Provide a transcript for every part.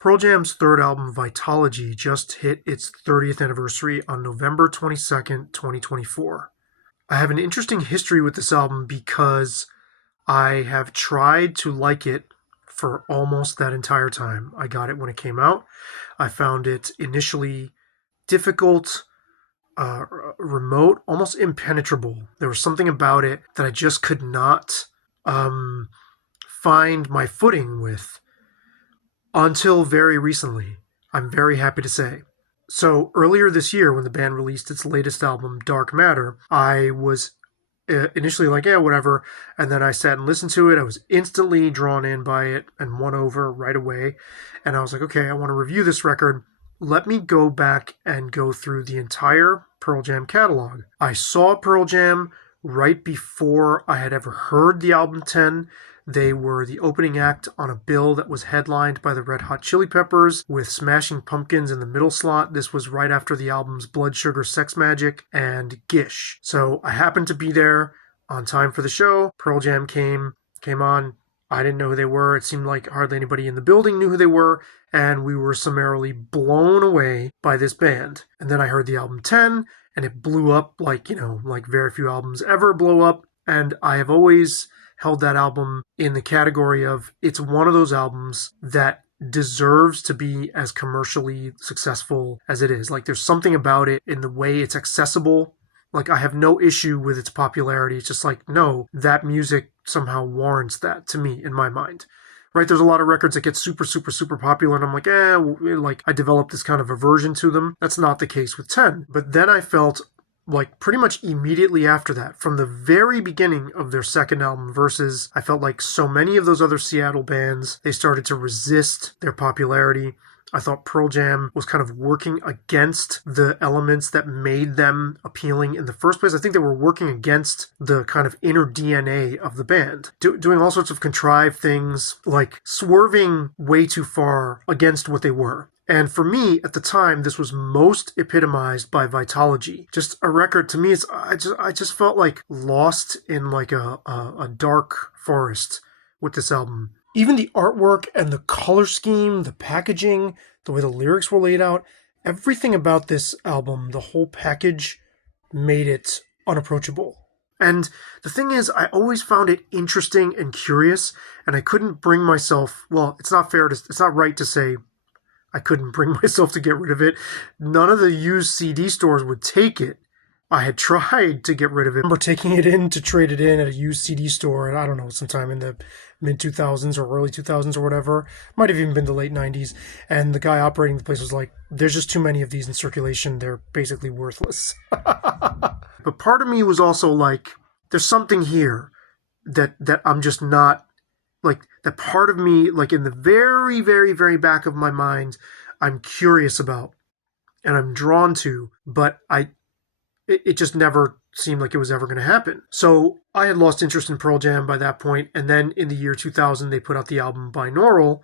Pearl Jam's third album, Vitalogy, just hit its 30th anniversary on November 22nd, 2024. I have an interesting history with this album because I have tried to like it for almost that entire time. I got it when it came out. I found it initially difficult, remote, almost impenetrable. There was something about it that I just could not find my footing with until very recently, I'm very happy to say. So earlier this year, when the band released its latest album, Dark Matter, I was initially like, yeah, whatever. And then I sat and listened to it. I was instantly drawn in by it and won over right away. And I was like, okay, I want to review this record. Let me go back and go through the entire Pearl Jam catalog. I saw Pearl Jam right before I had ever heard the album 10. They were the opening act on a bill that was headlined by the Red Hot Chili Peppers with Smashing Pumpkins in the middle slot. This was right after the albums Blood Sugar Sex Magic and Gish. So I happened to be there on time for the show. Pearl Jam came on. I didn't know who they were. It seemed like hardly anybody in the building knew who they were, and we were summarily blown away by this band. And then I heard the album 10, and it blew up like very few albums ever blow up. And I have always held that album in the category of it's one of those albums that deserves to be as commercially successful as it is. Like, there's something about it in the way it's accessible. Like, I have no issue with its popularity. It's just like, no, that music somehow warrants that to me in my mind. Right? There's a lot of records that get super, super, super popular, and I'm like, I developed this kind of aversion to them. That's not the case with 10. But then I felt like pretty much immediately after that, from the very beginning of their second album, Versus, I felt like so many of those other Seattle bands, they started to resist their popularity. I thought Pearl Jam was kind of working against the elements that made them appealing in the first place. I think they were working against the kind of inner DNA of the band, doing all sorts of contrived ththings, like swerving way too far against what they were. And for me, at the time, this was most epitomized by Vitology. Just a record, to me, I just felt like lost in like a dark forest with this album. Even the artwork and the color scheme, the packaging, the way the lyrics were laid out, everything about this album, the whole package, made it unapproachable. And the thing is, I always found it interesting and curious, and I couldn't bring myself, well, it's not right to say I couldn't bring myself to get rid of it. None of the used CD stores would take it. I had tried to get rid of it. I remember taking it in to trade it in at a used CD store, and I don't know, sometime in the mid-2000s or early 2000s or whatever. Might have even been the late 90s. And the guy operating the place was like, there's just too many of these in circulation. They're basically worthless. But part of me was also like, there's something here that I'm just not, like, that part of me, like in the very, very, very back of my mind, I'm curious about and I'm drawn to, but it just never seemed like it was ever going to happen. So I had lost interest in Pearl Jam by that point, and then in the year 2000, they put out the album Binaural,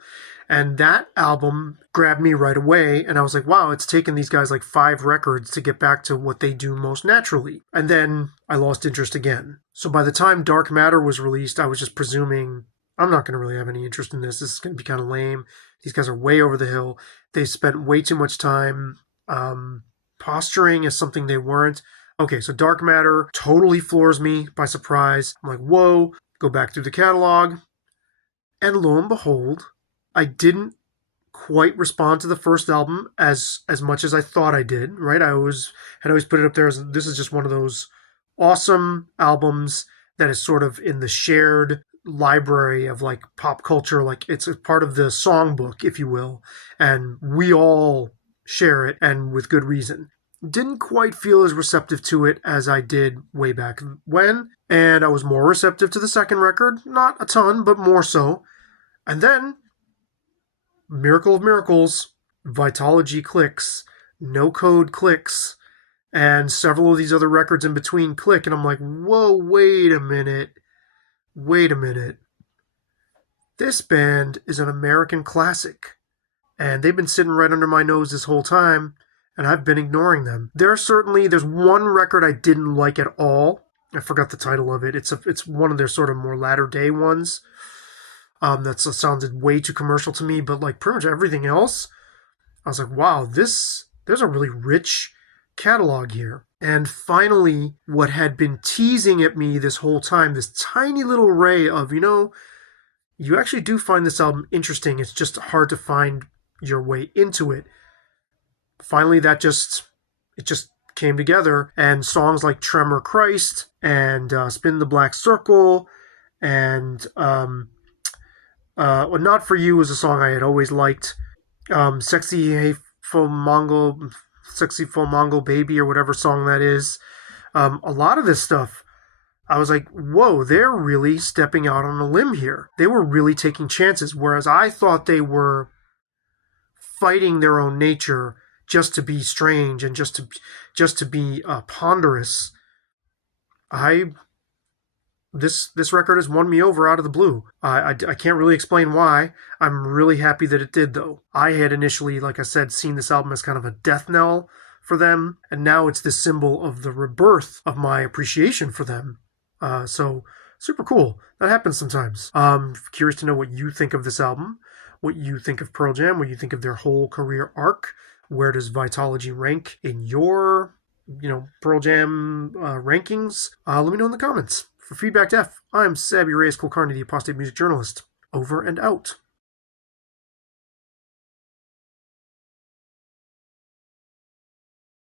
and that album grabbed me right away, and I was like, wow, it's taken these guys like 5 records to get back to what they do most naturally. And then I lost interest again. So by the time Dark Matter was released, I was just presuming I'm not going to really have any interest in this. This is going to be kind of lame. These guys are way over the hill. They spent way too much time posturing as something they weren't. Okay, so Dark Matter totally floors me by surprise. I'm like, whoa, go back through the catalog. And lo and behold, I didn't quite respond to the first album as much as I thought I did, right? I had always put it up there as this is just one of those awesome albums that is sort of in the shared library of like pop culture, like it's a part of the songbook, if you will, and we all share it, and with good reason. Didn't quite feel as receptive to it as I did way back when, and I was more receptive to the second record, not a ton, but more so. And then, miracle of miracles, Vitology clicks, No Code clicks, and several of these other records in between click, and I'm like, whoa, wait a minute. This band is an American classic, and they've been sitting right under my nose this whole time, and I've been ignoring them. There's one record I didn't like at all. I forgot the title of it. It's one of their sort of more latter day ones. That sounded way too commercial to me, but like pretty much everything else, I was like, wow, there's a really rich catalog here. And finally, what had been teasing at me this whole time, this tiny little ray of, you actually do find this album interesting. It's just hard to find your way into it. Finally, it just came together, and songs like Tremor Christ and Spin the Black Circle and well, Not For You was a song I had always liked. Sexy Full Mongol Baby, or whatever song that is. A lot of this stuff, I was like, whoa, they're really stepping out on a limb here. They were really taking chances, whereas I thought they were fighting their own nature just to be strange and just to be ponderous. I this record has won me over out of the blue. I can't really explain why. I'm really happy that it did, though. I had initially, like I said, seen this album as kind of a death knell for them, and now it's this symbol of the rebirth of my appreciation for them. So super cool. That happens sometimes. Curious to know what you think of this album, what you think of Pearl Jam, what you think of their whole career arc. Where does Vitology rank in your, Pearl Jam rankings? Let me know in the comments. For Feedback F, I'm Sabby Reyes Kulkarni, the Apostate Music Journalist. Over and out.